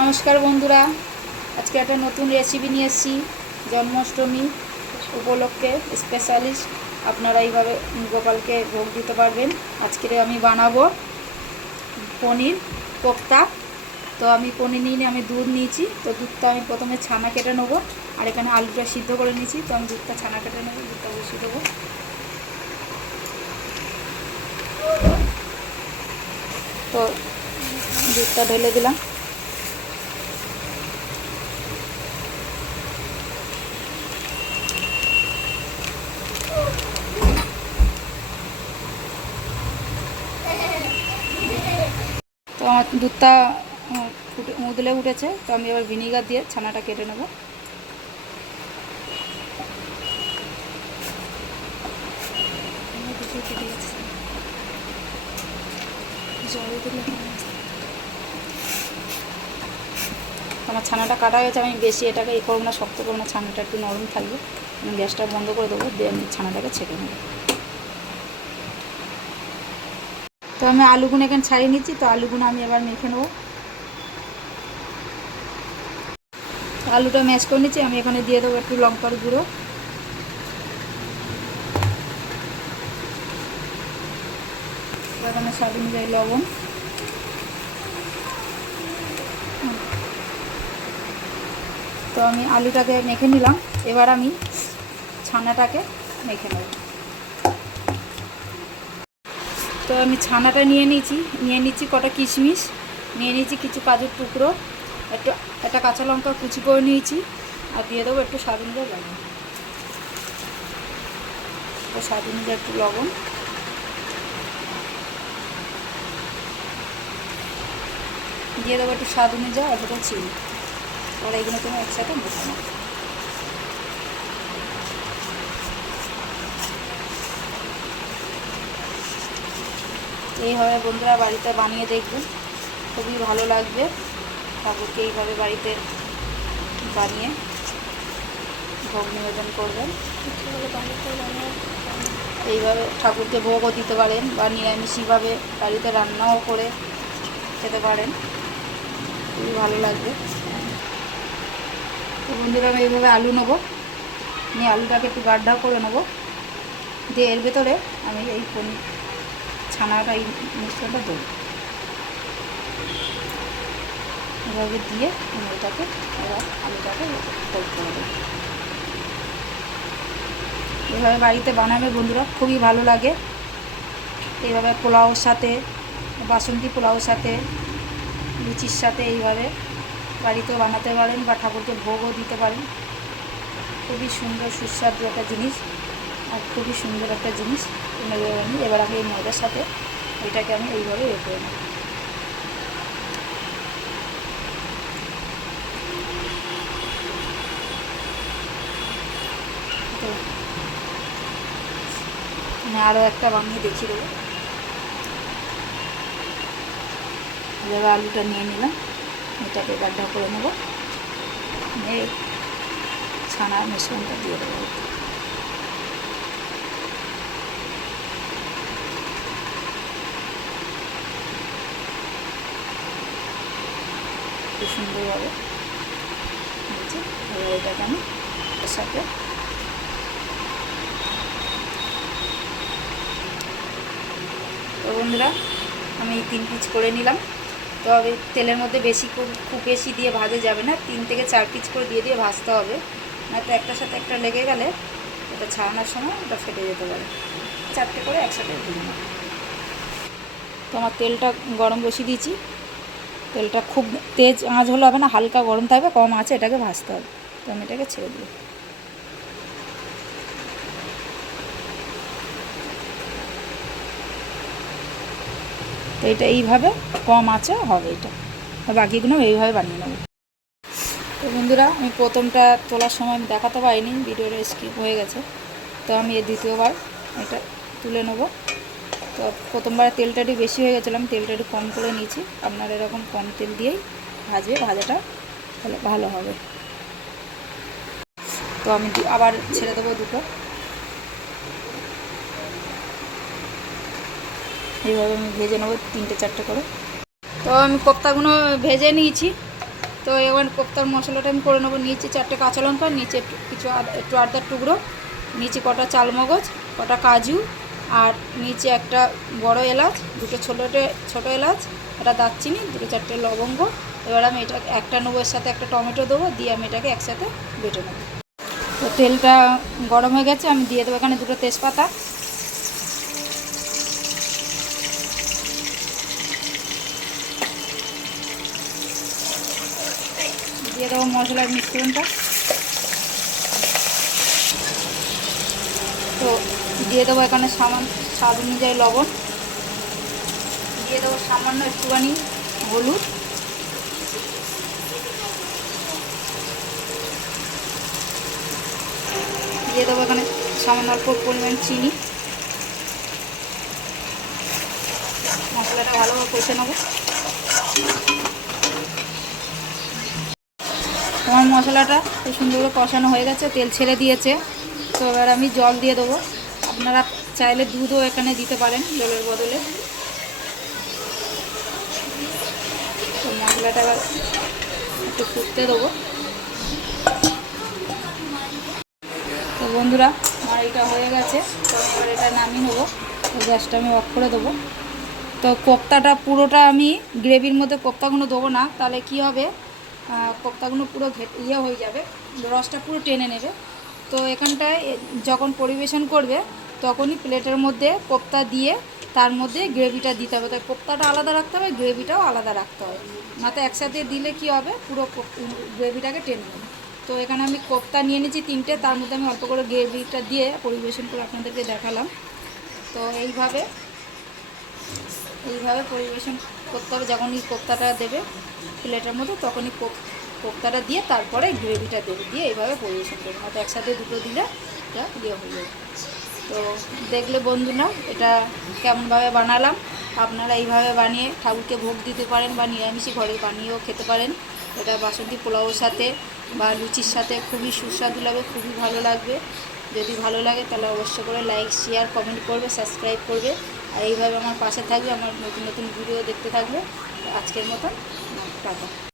নমস্কার বন্ধুরা, আজকে একটা নতুন রেসিপি নিয়ে এসেছি। জন্মাষ্টমী উপলক্ষে স্পেশালিস্ট আপনারা এইভাবে গোপালকে ভোগ দিতে পারবেন। আজকে আমি বানাবো পনির কোপ্তা। তো আমি পনির নিয়ে আমি দুধ নিয়েছি। তো দুধটা আমি প্রথমে ছানা কেটে নেবো, আর এখানে আলুটা সিদ্ধ করে নিয়েছি। তো আমি দুধটা ছানা কেটে নেবো, দুধটা বসিয়ে দেবো। তো দুধটা ঢেলে দিলাম। তো আমার দুধটা উদলে উঠেছে। তো আমি এবার ভিনিগার দিয়ে ছানাটা কেটে নেব। আমার ছানাটা কাটা হয়েছে। আমি বেশি এটাকে করবো না, শক্ত করবো না, ছানাটা একটু নরম থাকবে। আমি গ্যাসটা বন্ধ করে দেবো, দিয়ে আমি ছানাটাকে ছেঁকে নেব। তো আমি আলুগুলো এখানে ছাড়িয়ে নিচ্ছি। তো আলুগুলো আমি এবার মেখে নেবো। আলুটা ম্যাশ করে নিচ্ছি। আমি এখানে দিয়ে দেবো একটু লঙ্কার গুঁড়ো, এখানে স্বাদ অনুযায়ী লবণ। তো আমি আলুটাকে মেখে নিলাম। এবার আমি ছানাটাকে মেখে নেব। তো আমি ছানাটা নিয়ে নিচ্ছি কটা কিশমিশ নিয়ে নিয়েছি, কিছু কাজুর টুকরো, একটা কাঁচা লঙ্কা কুচি করে নিয়েছি, আর দিয়ে দেবো একটু স্বাদ অনুযায়ী লবণ। স্বাদ অনুযায়ী একটু লবণ দিয়ে দেবো, একটু স্বাদ অনুযায়ী অল্পটা চিনি। এবার এইগুলো তুমি একসাথে মেখে নাও। এইভাবে বন্ধুরা বাড়িতে বানিয়ে দেখবেন, খুবই ভালো লাগবে। ঠাকুরকে এইভাবে বাড়িতে বানিয়ে ভোগ নিবেদন করবেন। এইভাবে ঠাকুরকে ভোগও দিতে পারেন, বা নিরামিষভাবে বাড়িতে রান্নাও করে খেতে পারেন, খুবই ভালো লাগবে। তো বন্ধুরা আমি এইভাবে আলু নেবো, নিয়ে আলুটাকে একটু গাড্ডা করে নেবো, দিয়ে এর ভেতরে আমি এই পনির ছানাটা এই মিশ্রণটা দেবো। এভাবে দিয়ে আমি এটাকে এবার আলুটাকে ফোল্ড করে দেবো। এভাবে বাড়িতে বানাবে বন্ধুরা, খুবই ভালো লাগে। এইভাবে পোলাওর সাথে, বাসন্তী পোলাওর সাথে, লুচির সাথে এইভাবে বাড়িতেও বানাতে পারেন, বা ঠাকুরকে ভোগও দিতে পারেন। খুবই সুন্দর সুস্বাদু একটা জিনিস, আর খুবই সুন্দর একটা জিনিস। এবার আমি এই ময়দার সাথে এটাকে আমি এইভাবে রেখে নেব। তো আমি আরও একটা বানিয়ে দেখিয়ে দেবো। এবার আলুটা নিয়ে নিলাম, এটাকে গাড্ডা করে নেব, ছানার মিশ্রণটা দিয়ে দেবো। খুব সুন্দরভাবে নিয়েছি। এবার এটাকে আমি এর সাথে তো বন্ধুরা আমি 3 পিস করে নিলাম। তো তেলের মধ্যে খুব বেশি দিয়ে ভাজা যাবে না, 3 থেকে 4 পিস করে দিয়ে ভাজতে হবে, না তো একটার সাথে একটা লেগে গেলে এটা ছাড়ানোর সময় ওটা ফেটে যেতে পারে। 4টে করে একসাথে ভেজে নেব। তো আমার তেলটা গরম বসিয়ে দিয়েছি। তেলটা খুব তেজ আঁচ হলে হবে না, হালকা গরম থাকবে, কম আঁচে এটাকে ভাজতে হবে। তো আমি এটাকে ছেড়ে দিই। তো এটা এইভাবে কম আঁচে হবে, এটা বাকিগুলো এইভাবে বানিয়ে নেব। তো বন্ধুরা আমি প্রথমটা তোলার সময় আমি দেখাতে পারিনি, ভিডিওটা স্কিপ হয়ে গেছে। তো আমি দ্বিতীয়বার এটা তুলে নেব। তো প্রথমবার তেলটা একটু বেশি হয়ে গেছিলো, আমি তেলটা একটু কম করে নিয়েছি। আপনারা এরকম কম তেল দিয়েই ভাজবে, ভাজাটা তাহলে ভালো হবে। তো আমি আবার ছেড়ে দেবো দুটো। এইভাবে আমি ভেজে নেবো 3টে 4টে করে। তো আমি কোপ্তাগুলো ভেজে নিয়েছি। তো এবার কোপ্তার মশলাটা আমি করে নেবো। নিয়েছি 4টে কাঁচা লঙ্কা, নিচে একটু আদার টুকরো, নিচে কটা চালমগজ, কটা কাজু, আর নিচে একটা বড় এলাচ, দুটো ছোটো এলাচ, একটা দারচিনি, 2-4টে লবঙ্গ। এবার আমি এটা একটা নেবো, এর সাথে একটা টমেটো দেবো, দিয়ে আমি এটাকে একসাথে বেটে নেবো। তো তেলটা গরম হয়ে গেছে, আমি দিয়ে দেবো এখানে 2টো তেজপাতা, দিয়ে দেবো মশলার মিশ্রণটা। তো দিয়ে দেবো এখানে স্বাদ অনুযায়ী লবণ, দিয়ে দেবো সামান্য একটুখানি হলুদ, দিয়ে দেবো এখানে সামান্য অল্প পরিমাণ চিনি। মশলাটা ভালোভাবে কষে নেবো। আমার মশলাটা খুব সুন্দর করে কষানো হয়ে গেছে, তেল ছেড়ে দিয়েছে। তো এবার আমি জল দিয়ে দেবো। আপনারা চাইলে দুধও এখানে দিতে পারেন জলের বদলে। তো মশলাটা এবার একটু ফুটতে দেবো। তো বন্ধুরা, আমার এটা হয়ে গেছে। তো এবার এটা নামিয়ে নেবো। তো গ্যাসটা আমি অফ করে দেবো। তো কোপ্তাটা পুরোটা আমি গ্রেভির মধ্যে কোপ্তাগুলো দেবো না, তাহলে কি হবে, কোপ্তাগুলো পুরো হয়ে যাবে, রসটা পুরো টেনে নেবে। তো এখানটায় যখন পরিবেশন করবে তখনই প্লেটের মধ্যে কোপ্তা দিয়ে তার মধ্যে গ্রেভিটা দিতে হবে। তাই কোপ্তাটা আলাদা রাখতে হবে, গ্রেভিটাও আলাদা রাখতে হবে, না তো একসাথে দিলে কি হবে, পুরো গ্রেভিটাকে টেনে নেবে। তো এখানে আমি কোপ্তা নিয়ে নিয়েছি 3টে, তার মধ্যে আমি অল্প করে গ্রেভিটা দিয়ে পরিবেশন করে আপনাদেরকে দেখালাম। তো এইভাবে পরিবেশন করতে হবে। যখনই কোপ্তাটা দেবে প্লেটের মধ্যে তখনই কোপ্তাটা দিয়ে তারপরে গ্রেভিটা দেবে, দিয়ে এইভাবে পরিবেশন করবে, হয়তো একসাথে দুটো দিলে এটা হয়ে যাবে। তো দেখলে বন্ধুরা এটা কেমনভাবে বানালাম, আপনারা এইভাবে বানিয়ে ঠাকুরকে ভোগ দিতে পারেন বা নিরামিষই ঘরে বানিয়েও খেতে পারেন। এটা বাসন্তী পোলাওর সাথে বা লুচির সাথে খুবই সুস্বাদু লাগবে, খুবই ভালো লাগবে। যদি ভালো লাগে তাহলে অবশ্যই করে লাইক, শেয়ার, কমেন্ট করবে, সাবস্ক্রাইব করবে, আর এইভাবে আমার পাশে থাকবে, আমার নতুন নতুন ভিডিও দেখতে থাকবে। আজকের মতন টাটা।